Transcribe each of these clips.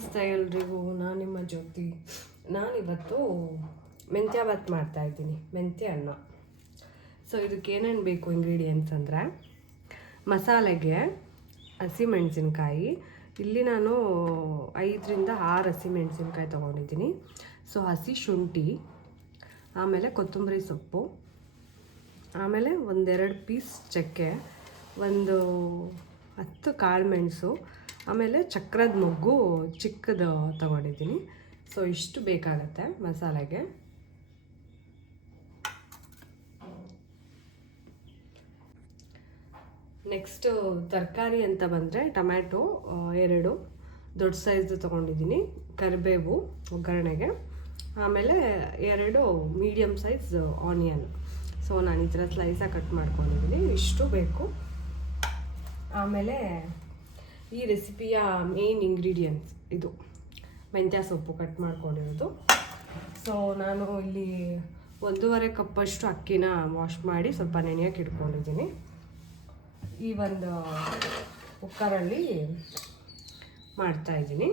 ನಮಸ್ತೆ ಎಲ್ರಿಗೂ, ನಾನು ನಿಮ್ಮ ಜ್ಯೋತಿ. ನಾನಿವತ್ತು ಮೆಂತ್ಯ ಬಾತ್ ಮಾಡ್ತಾಯಿದ್ದೀನಿ, ಮೆಂತ್ಯ ಅನ್ನ. ಸೊ ಇದಕ್ಕೆ ಏನೇನು ಬೇಕು ಇಂಗ್ರೀಡಿಯೆಂಟ್ಸ್ ಅಂದರೆ, ಮಸಾಲೆಗೆ ಹಸಿಮೆಣಸಿನ್ಕಾಯಿ, ಇಲ್ಲಿ ನಾನು 5ರಿಂದ 6 ಹಸಿಮೆಣಸಿನ್ಕಾಯಿ ತೊಗೊಂಡಿದ್ದೀನಿ. ಸೊ ಹಸಿ ಶುಂಠಿ, ಆಮೇಲೆ ಕೊತ್ತಂಬರಿ ಸೊಪ್ಪು, ಆಮೇಲೆ 1-2 ಪೀಸ್ ಚಕ್ಕೆ, ಒಂದು 10 ಕಾಳು ಮೆಣಸು, ಆಮೇಲೆ ಚಕ್ರದ ಮೊಗ್ಗು ಚಿಕ್ಕದು ತೊಗೊಂಡಿದ್ದೀನಿ. ಸೊ ಇಷ್ಟು ಬೇಕಾಗತ್ತೆ ಮಸಾಲೆಗೆ. ನೆಕ್ಸ್ಟು ತರಕಾರಿ ಅಂತ ಬಂದರೆ ಟೊಮ್ಯಾಟೊ 2 ದೊಡ್ಡ ಸೈಜ್ದು ತೊಗೊಂಡಿದ್ದೀನಿ, ಕರಿಬೇವು ಒಗ್ಗರಣೆಗೆ, ಆಮೇಲೆ 2 ಮೀಡಿಯಮ್ ಸೈಜ್ ಆನಿಯನ್. ಸೊ ನಾನು ಈ ಥರ ಸ್ಲೈಸಾಗಿ ಕಟ್ ಮಾಡ್ಕೊಂಡಿದ್ದೀನಿ, ಇಷ್ಟು ಬೇಕು. ಆಮೇಲೆ ಈ ರೆಸಿಪಿಯ ಮೇನ್ ಇಂಗ್ರೀಡಿಯೆಂಟ್ಸ್ ಇದು ಮೆಂತ್ಯ ಸೊಪ್ಪು ಕಟ್ ಮಾಡ್ಕೊಂಡಿರೋದು. ಸೊ ನಾನು ಇಲ್ಲಿ 1.5 ಕಪ್ಪಷ್ಟು ಅಕ್ಕಿನ ವಾಶ್ ಮಾಡಿ ಸ್ವಲ್ಪ ನೆನೆಯೋಕೆ ಇಟ್ಕೊಂಡಿದ್ದೀನಿ. ಈ ಒಂದು ಕುಕ್ಕರಲ್ಲಿ ಮಾಡ್ತಾಯಿದ್ದೀನಿ.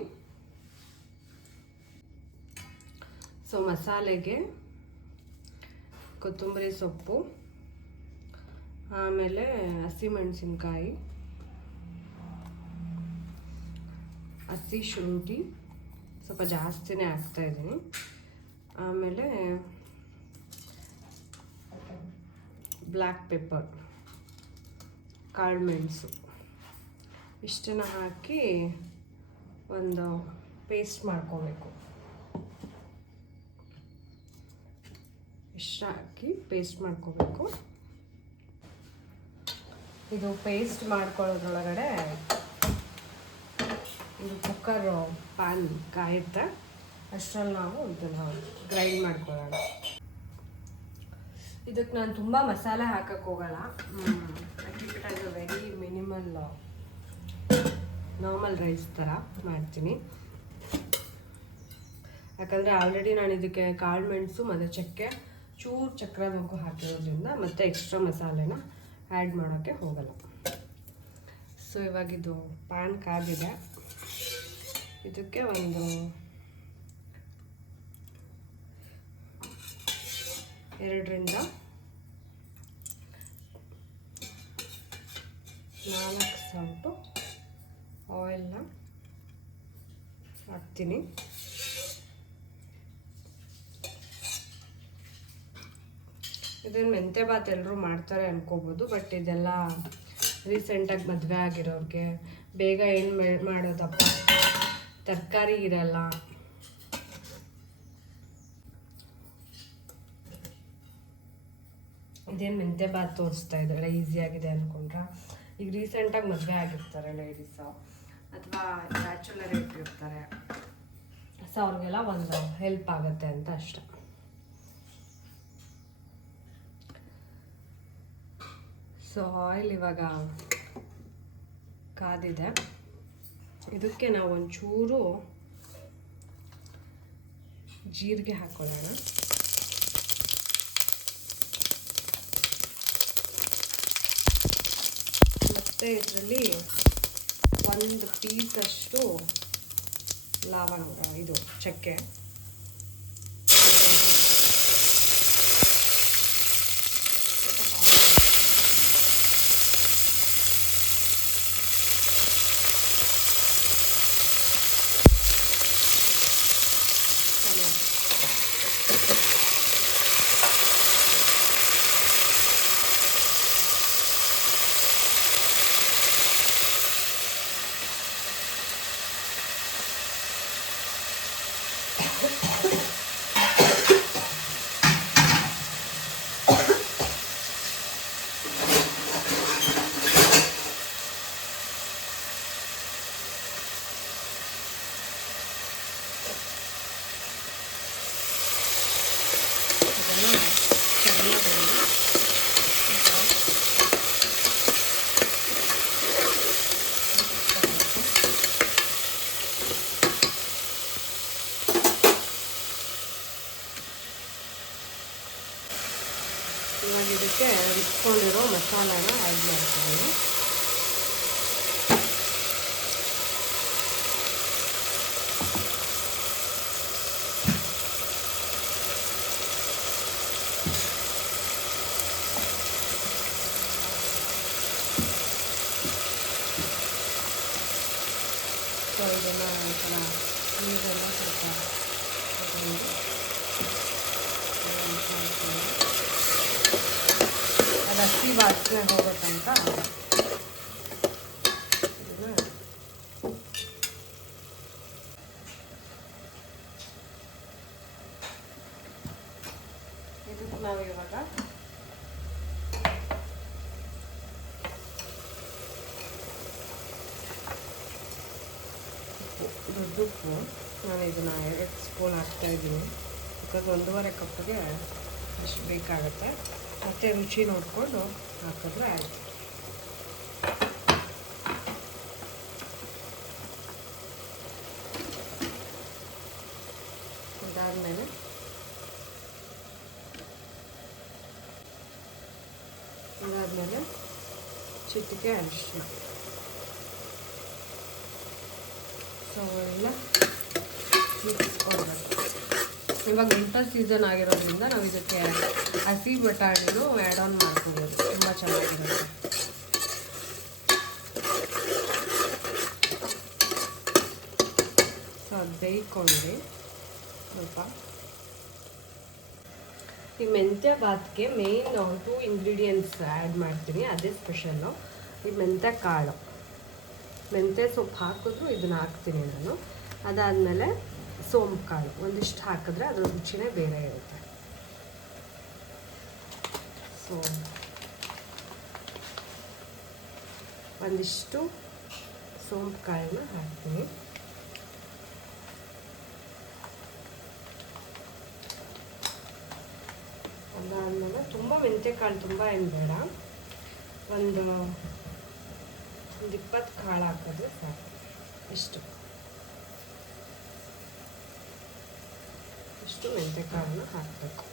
ಸೊ ಮಸಾಲೆಗೆ ಕೊತ್ತಂಬರಿ ಸೊಪ್ಪು, ಆಮೇಲೆ ಹಸಿಮೆಣಸಿನ್ಕಾಯಿ, ಹಸಿ ಶುಂಠಿ ಸ್ವಲ್ಪ ಜಾಸ್ತಿನೇ ಹಾಕ್ತಾಯಿದ್ದೀನಿ, ಆಮೇಲೆ ಬ್ಲ್ಯಾಕ್ ಪೆಪ್ಪರ್, ಕಾಳು ಮೆಣಸು, ಇಷ್ಟನ್ನು ಹಾಕಿ ಒಂದು ಪೇಸ್ಟ್ ಮಾಡ್ಕೋಬೇಕು. ಇಷ್ಟು ಹಾಕಿ ಪೇಸ್ಟ್ ಮಾಡ್ಕೋಬೇಕು. ಇದು ಪೇಸ್ಟ್ ಮಾಡ್ಕೊಳ್ಳೋದ್ರೊಳಗಡೆ ಇದು ಕುಕ್ಕರ್ ಪ್ಯಾನ್ ಕಾಯುತ್ತೆ, ಅಷ್ಟರಲ್ಲಿ ನಾವು ಇದನ್ನು ಗ್ರೈಂಡ್ ಮಾಡ್ಕೊಳ್ಳೋಣ. ಇದಕ್ಕೆ ನಾನು ತುಂಬ ಮಸಾಲೆ ಹಾಕಕ್ಕೆ ಹೋಗಲ್ಲ, it as a very minimal normal rice ಥರ ಮಾಡ್ತೀನಿ. ಯಾಕಂದರೆ ಆಲ್ರೆಡಿ ನಾನು ಇದಕ್ಕೆ ಕಾಳು ಮೆಣಸು ಮತ್ತು ಚಕ್ಕೆ ಚೂರು ಚಕ್ರ ಮೊಗ್ಗು ಹಾಕಿರೋದ್ರಿಂದ ಮತ್ತೆ ಎಕ್ಸ್ಟ್ರಾ ಮಸಾಲೆನ ಆ್ಯಡ್ ಮಾಡೋಕ್ಕೆ ಹೋಗಲ್ಲ. ಸೊ ಇವಾಗಿದು ಪ್ಯಾನ್ ಕಾದಿದೆ, ಇದಕ್ಕೆ ಒಂದು 2ರಿಂದ 4 ಸೌಟು ಆಯಿಲ್ನ ಹಾಕ್ತೀನಿ. ಇದನ್ನು ಮೆಂತ್ಯ ಬಾತ್ ಎಲ್ಲರೂ ಮಾಡ್ತಾರೆ ಅನ್ಕೋಬೋದು, ಬಟ್ ಇದೆಲ್ಲ ರೀಸೆಂಟಾಗಿ ಮದುವೆ ಆಗಿರೋರಿಗೆ, ಬೇಗ ಏನು ಮಾಡೋದಪ್ಪ ತರಕಾರಿ ಇರಲ್ಲ, ಇದೇನು ಮೆಂತ್ಯ ಬಾತ್ ತೋರಿಸ್ತಾ ಇದ್ದಾರೆ ಈಸಿಯಾಗಿದೆ ಅಂದ್ಕೊಂಡ್ರೆ. ಈಗ ರೀಸೆಂಟಾಗಿ ಮದುವೆ ಆಗಿರ್ತಾರೆ ಲೇಡೀಸು, ಅಥವಾ ಬ್ಯಾಚುಲರ್ ಇರ್ತಾರೆ, ಸೊ ಅವ್ರಿಗೆಲ್ಲ ಒಂದು ಹೆಲ್ಪ್ ಆಗುತ್ತೆ ಅಂತ ಅಷ್ಟೆ. ಸೊ ಆಯಿಲ್ ಇವಾಗ ಕಾದಿದೆ, ಇದಕ್ಕೆ ನಾವು ಒಂಚೂರು ಜೀರಿಗೆ ಹಾಕೊಳ್ಳೋಣ. ಮತ್ತು ಇದರಲ್ಲಿ 1 ಪೀಸಷ್ಟು ಲವಂಗ, ಇದು ಚಕ್ಕೆ, ಇವಾಗ ಇದಕ್ಕೆ ರುಬ್ಕೊಂಡಿರೋ ಮಸಾಲಾನ ಆ್ಯಡ್ ಮಾಡ್ತಿದ್ದೀನಿ. ನೀರೆಲ್ಲ ಸ್ವಲ್ಪ ತಗೊಂಡು ಅದು ಹಸಿ ವಾಸನೆ ಹೋಗೋ ತನಕ ಇದಕ್ಕೆ ನಾವು ಇವಾಗ ದೊಡ್ಡುಪ್ಪು ನಾನು ಇದನ್ನು 2 ಸ್ಪೂನ್ ಹಾಕ್ತಾಯಿದ್ದೀನಿ. ಬಿಕಾಸ್ 1.5 ಕಪ್ಪಿಗೆ ಅಷ್ಟು ಬೇಕಾಗುತ್ತೆ. ಮತ್ತು ರುಚಿ ನೋಡಿಕೊಂಡು ಹಾಕಿದ್ರೆ ಆಯಿತು. ಅದಾದಮೇಲೆ ಚಿಟಿಕೆ ಅರಿಶಿನ. ಸೊ ಎಲ್ಲ ಮಿಕ್ಸ್ ಕೊಡಬೇಕು. ಇವಾಗ ವಿಂಟರ್ ಸೀಸನ್ ಆಗಿರೋದ್ರಿಂದ ನಾವು ಇದಕ್ಕೆ ಹಸಿ ಬಟಾಣಿನೂ ಆ್ಯಡ್ ಆನ್ ಮಾಡ್ಕೋಬೋದು, ತುಂಬ ಚೆನ್ನಾಗಿರುತ್ತೆ. ಸೊ ಅದು ಬೇಯ್ಕೊಂಡು ಸ್ವಲ್ಪ ಈ ಮೆಂತ್ಯ ಬಾತ್ಗೆ ಮೇನ್ 2 ಇಂಗ್ರೀಡಿಯೆಂಟ್ಸ್ ಆ್ಯಡ್ ಮಾಡ್ತೀನಿ, ಅದೇ ಸ್ಪೆಷಲ್ಲು. ಈ ಮೆಂತ್ಯ ಕಾಳು, ಮೆಂತ್ಯ ಸೊಪ್ಪು ಹಾಕಿದ್ರು ಇದನ್ನು ಹಾಕ್ತೀನಿ ನಾನು. ಅದಾದಮೇಲೆ ಸೋಂಪು ಕಾಳು ಒಂದಿಷ್ಟು ಹಾಕಿದ್ರೆ ಅದ್ರ ರುಚಿನೇ ಬೇರೆ ಇರುತ್ತೆ. ಸೊ ಒಂದಿಷ್ಟು ಸೋಂಪು ಕಾಳನ್ನ ಹಾಕ್ತೀನಿ. ಅದಾದಮೇಲೆ ತುಂಬ ಮೆಂತ್ಯ ಕಾಳು ತುಂಬ ಏನು ಬೇಡ, ಒಂದು 20 ಕಾಳು ಹಾಕಿದ್ರೆ ಸಾಕು. ಇಷ್ಟು ಮೆಂತ್ಯ ಕಾಳನ್ನ ಹಾಕಬೇಕು.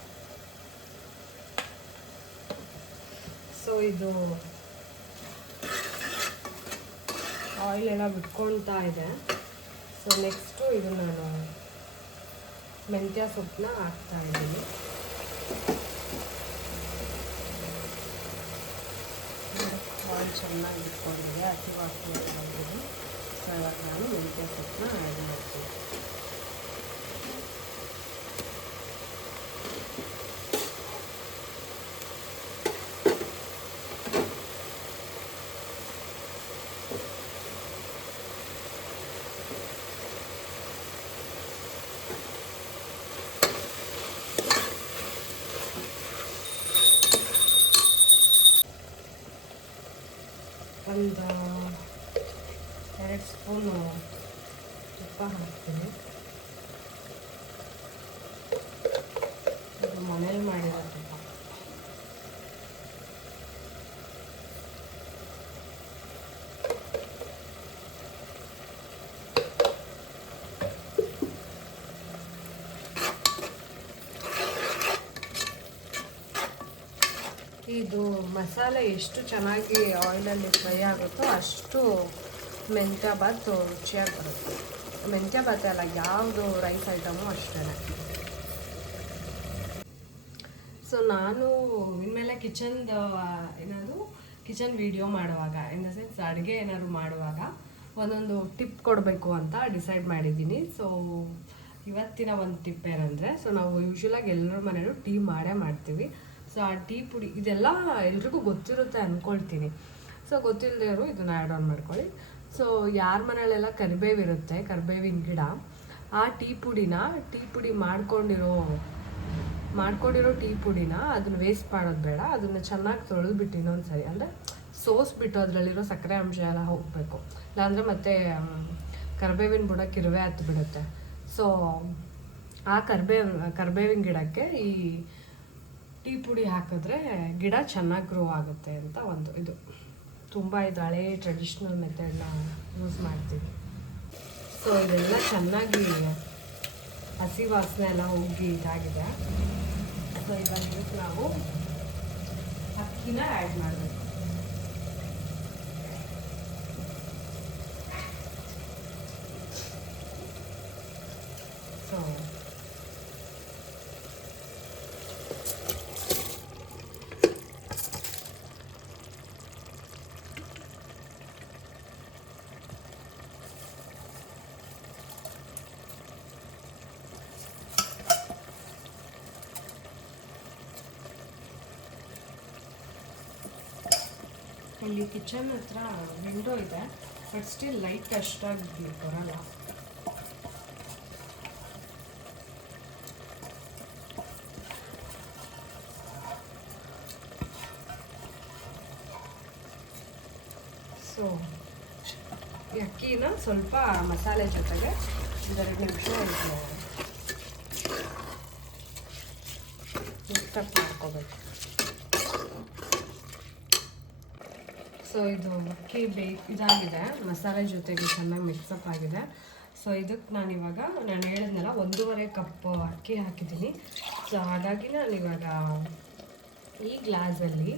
ಸೊ ಇದು ಆಯಿಲ್ ಎಲ್ಲ ಬಿಟ್ಕೊಳ್ತಾ ಇದೆ. ಸೊ ನೆಕ್ಸ್ಟು ಇದು ನಾನು ಮೆಂತ್ಯ ಸೊಪ್ಪನ್ನ ಹಾಕ್ತಾ ಇದ್ದೀನಿ. ಆಯಿಲ್ ಚೆನ್ನಾಗಿ ಬಿಟ್ಕೊಂಡಿದೆ, ಹಸಿ ವಾಸನೆ ಬಂದಿದೆ. ಸೊ ಇವಾಗ ನಾನು ಮೆಂತ್ಯ ಸೊಪ್ಪನ್ನ ಆ್ಯಡ್ ಮಾಡ್ತೀನಿ. ಒಂದು 2 ಸ್ಪೂನು ತುಪ್ಪ ಹಾಕ್ತೀನಿ. ಇದು ಮನೇಲಿ ಮಾಡಿರೋ ತುಪ್ಪ. ಇದು ಮಸಾಲೆ ಎಷ್ಟು ಚೆನ್ನಾಗಿ ಆಯಿಲಲ್ಲಿ ಫ್ರೈ ಆಗುತ್ತೋ ಅಷ್ಟು ಮೆಂತ್ಯ ಬಾತ್ ರುಚಿಯಾಗಿ ಬರುತ್ತೆ. ಮೆಂತ್ಯ ಬಾತ್ ಅಲ್ಲ, ಯಾವುದು ರೈಸ್ ಐಟಮು ಅಷ್ಟೇ. ಸೊ ನಾನು ಇನ್ಮೇಲೆ ಕಿಚನ್ ವಿಡಿಯೋ ಮಾಡುವಾಗ, ಇನ್ ದ ಸೆನ್ಸ್ ಅಡುಗೆ ಏನಾದ್ರು ಮಾಡುವಾಗ ಒಂದೊಂದು ಟಿಪ್ ಕೊಡಬೇಕು ಅಂತ ಡಿಸೈಡ್ ಮಾಡಿದ್ದೀನಿ. ಸೊ ಇವತ್ತಿನ ಒಂದು ಟಿಪ್ ಏನಂದರೆ, ಸೊ ನಾವು ಯೂಶ್ವಲಾಗಿ ಎಲ್ಲರ ಮನೇಲೂ ಟೀ ಮಾಡ್ತೀವಿ. ಸೊ ಆ ಟೀ ಪುಡಿ ಇದೆಲ್ಲ ಎಲ್ರಿಗೂ ಗೊತ್ತಿರುತ್ತೆ ಅಂದ್ಕೊಳ್ತೀನಿ. ಸೊ ಗೊತ್ತಿಲ್ಲದೆ ಇದನ್ನು ಆ್ಯಡ್ ಆನ್ ಮಾಡ್ಕೊಳ್ಳಿ. ಸೊ ಯಾರ ಮನೆಯಲ್ಲೆಲ್ಲ ಕರಿಬೇವಿರುತ್ತೆ, ಕರಿಬೇವಿನ ಗಿಡ, ಆ ಟೀ ಪುಡಿ ಮಾಡ್ಕೊಂಡಿರೋ ಟೀ ಪುಡಿನ ಅದನ್ನು ವೇಸ್ಟ್ ಮಾಡೋದು ಬೇಡ. ಅದನ್ನು ಚೆನ್ನಾಗಿ ತೊಳೆದ್ಬಿಟ್ಟು ಇನ್ನೊಂದು ಸರಿ ಅಂದರೆ ಸೋಸ್ಬಿಟ್ಟು ಅದರಲ್ಲಿರೋ ಸಕ್ಕರೆ ಅಂಶ ಎಲ್ಲ ಹೋಗಬೇಕು. ಇಲ್ಲಾಂದರೆ ಮತ್ತೆ ಕರಿಬೇವಿನ ಬುಡಕ್ಕೆ ಇರುವೆ ಹತ್ತು ಬಿಡುತ್ತೆ. ಸೊ ಆ ಕರಿಬೇವಿನ ಗಿಡಕ್ಕೆ ಈ ಟೀ ಪುಡಿ ಹಾಕಿದ್ರೆ ಗಿಡ ಚೆನ್ನಾಗಿ ಗ್ರೋ ಆಗುತ್ತೆ ಅಂತ ಒಂದು ಇದು. ತುಂಬ ಇದು ಹಳೆ ಟ್ರೆಡಿಷ್ನಲ್ ಮೆಥಡ್ನ ಯೂಸ್ ಮಾಡ್ತೀವಿ. ಸೊ ಇದೆಲ್ಲ ಚೆನ್ನಾಗಿ ಹಸಿ ವಾಸನೆ ಎಲ್ಲ ಹೋಗಿ ಇದಾಗಿದೆ. ಸೊ ಇವಾಗ ನಾವು ಅಕ್ಕಿನ ಆ್ಯಡ್ ಮಾಡಬೇಕು. ಸೊ ಇಲ್ಲಿ ಕಿಚನ್ ಹತ್ರ ವಿಂಡೋ ಇದೆ, ಬಟ್ ಸ್ಟಿಲ್ ಲೈಟ್ ಅಷ್ಟಾಗಿ ಬರಲ್ಲ. ಸೊ ಈ ಅಕ್ಕಿನ ಸ್ವಲ್ಪ ಮಸಾಲೆ ಜೊತೆಗೆ 2 ನಿಮಿಷ ಮಿಕ್ಸಪ್ ಮಾಡ್ಕೋಬೇಕು. ಸೊ ಇದು ಅಕ್ಕಿ ಇದಾಗಿದೆ, ಮಸಾಲೆ ಜೊತೆಗೆ ಚೆನ್ನಾಗಿ ಮಿಕ್ಸಪ್ ಆಗಿದೆ. ಸೊ ಇದಕ್ಕೆ ನಾನಿವಾಗ ಹೇಳಿದ್ನಲ್ಲ 1.5 ಕಪ್ ಅಕ್ಕಿ ಹಾಕಿದ್ದೀನಿ. ಸೊ ಹಾಗಾಗಿ ನಾನಿವಾಗ ಈ ಗ್ಲಾಸಲ್ಲಿ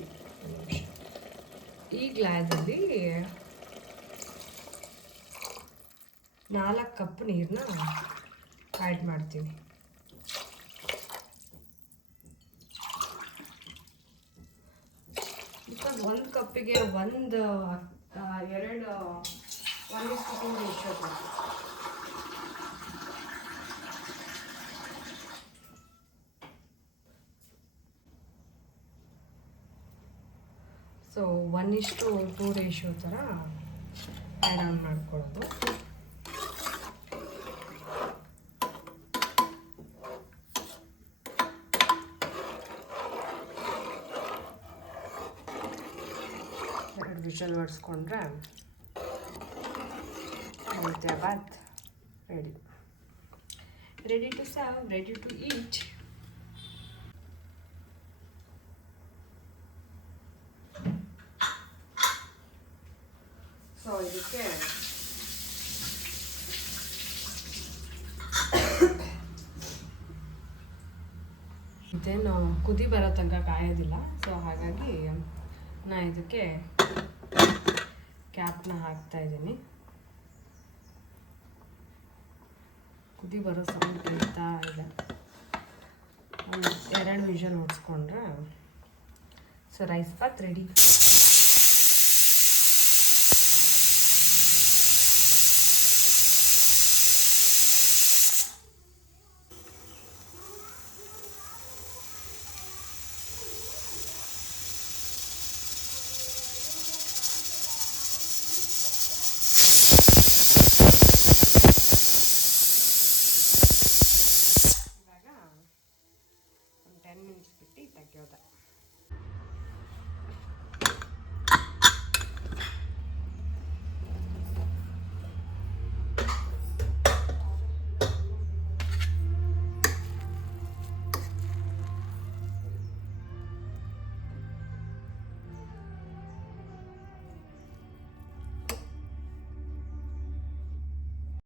4 ಕಪ್ ನೀರನ್ನ ಆ್ಯಡ್ ಮಾಡ್ತೀನಿ. ಬಿಕಾಸ್ 1 ಕಪ್ಪಿಗೆ 1:2 ರೇಷಿಯೋ. ಸೊ 1:2 ರೇಷಿಯೋ ಥರ ಆ್ಯಡ್ ಆನ್ ಮಾಡ್ಕೊಳ್ಳೋದು. ವಿಷಲ್ ಹೊಡ್ಸ್ಕೊಂಡ್ರೆ ಮೆಂತ್ಯ ಬಾತ್ ready to serve, ready to eat. So ಇದಕ್ಕೆ ಇದೇನು ಕುದಿ ಬರೋ ತನಕ ಕಾಯೋದಿಲ್ಲ. ಸೊ ಹಾಗಾಗಿ ನಾನು ಇದಕ್ಕೆ ಕ್ಯಾಪ್ನ ಹಾಕ್ತಾ ಇದ್ದೀನಿ. ಕುದಿ ಬರೋ ಸೌಂಡ್ ಕೇಳ್ತಾ ಇದೆ. 2 ವಿಷಲ್ ಹೊಡ್ಸ್ಕೊಂಡ್ರೆ ಸೊ ರೈಸ್ ಬಾತ್ ರೆಡಿ. ಇವಾಗ 10 ಮಿನಿಟ್ಸ್ ಬಿಟ್ಟು ತೆಗೆಯೋದೆ.